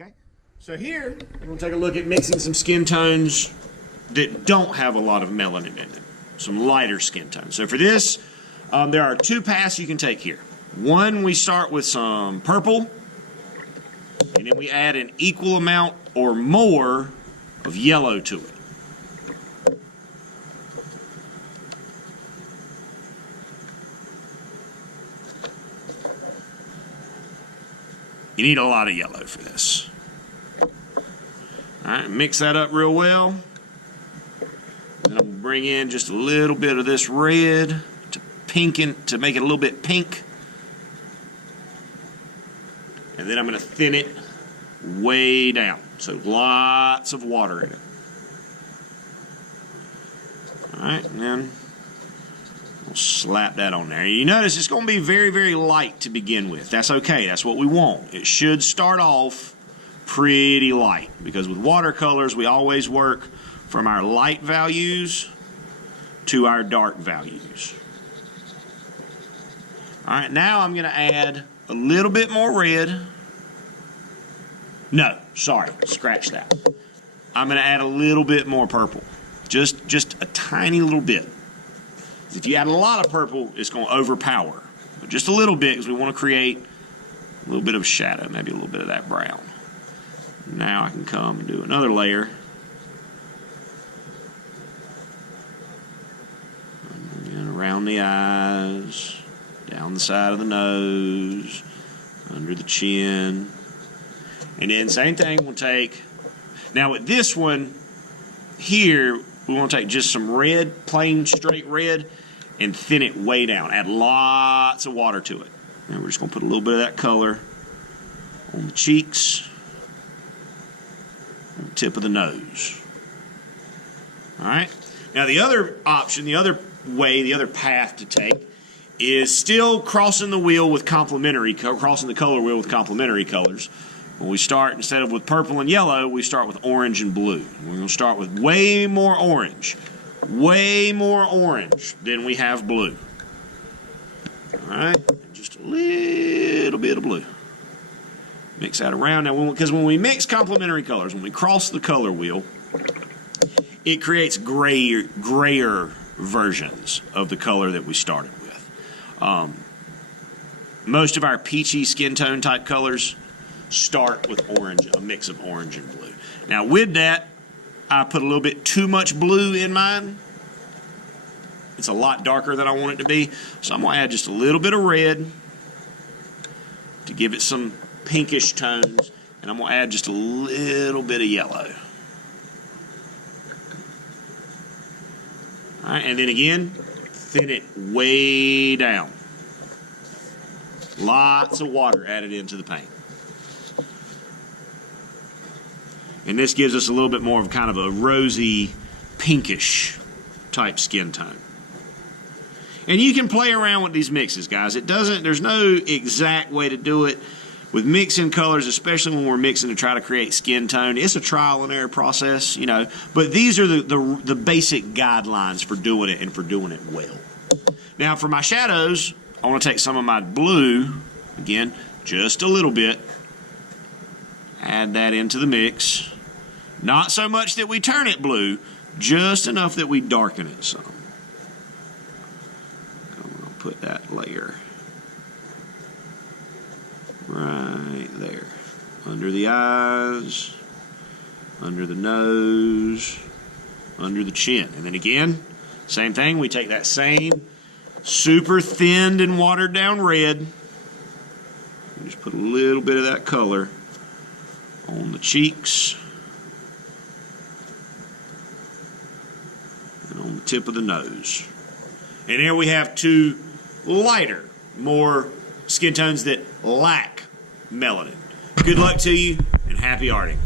Okay, so here we're going to take a look at mixing some skin tones that don't have a lot of melanin in them, some lighter skin tones. So for this, there are two paths you can take here. One, we start with some purple, and then we add an equal amount or more of yellow to it. You need a lot of yellow for this. All right, mix that up real well. Then I'm going to bring in just a little bit of this red to make it a little bit pink. And then I'm going to thin it way down. So lots of water in it. All right, and then we'll slap that on there. You notice it's going to be very, very light to begin with. That's okay. That's what we want. It should start off pretty light, because with watercolors, we always work from our light values to our dark values. All right, now I'm going to add a little bit more red. No, sorry, scratch that. I'm going to add a little bit more purple. Just a tiny little bit. If you add a lot of purple, it's going to overpower. But just a little bit, because we want to create a little bit of shadow, maybe a little bit of that brown. Now I can come and do another layer. And around the eyes, down the side of the nose, under the chin. And then same thing, we'll take, now with this one here, we want to take just some red, plain straight red, and thin it way down. Add lots of water to it. And we're just going to put a little bit of that color on the cheeks, on the tip of the nose. All right. Now the other option, the other way, the other path to take is still crossing the wheel with crossing the color wheel with complementary colors. When we start, instead of with purple and yellow, we start with orange and blue. We're going to start with way more orange than we have blue. All right, just a little bit of blue. Mix that around. Now, because when we mix complementary colors, when we cross the color wheel, it creates grayer versions of the color that we started with. Most of our peachy skin tone type colors start with orange, a mix of orange and blue. Now with that, I put a little bit too much blue in mine. It's a lot darker than I want it to be. So I'm going to add just a little bit of red to give it some pinkish tones. And I'm going to add just a little bit of yellow. All right, and then again, thin it way down. Lots of water added into the paint. And this gives us a little bit more of kind of a rosy, pinkish type skin tone. And you can play around with these mixes, guys. There's no exact way to do it. With mixing colors, especially when we're mixing to try to create skin tone, it's a trial and error process, you know. But these are the basic guidelines for doing it and for doing it well. Now for my shadows, I want to take some of my blue, again, just a little bit. Add that into the mix. Not so much that we turn it blue, just enough that we darken it some. I'm going to put that layer right there. Under the eyes, under the nose, under the chin. And then again, same thing, we take that same super thinned and watered down red. We just put a little bit of that color on the cheeks and on the tip of the nose. And here we have two lighter, more skin tones that lack melanin. Good luck to you and happy arting.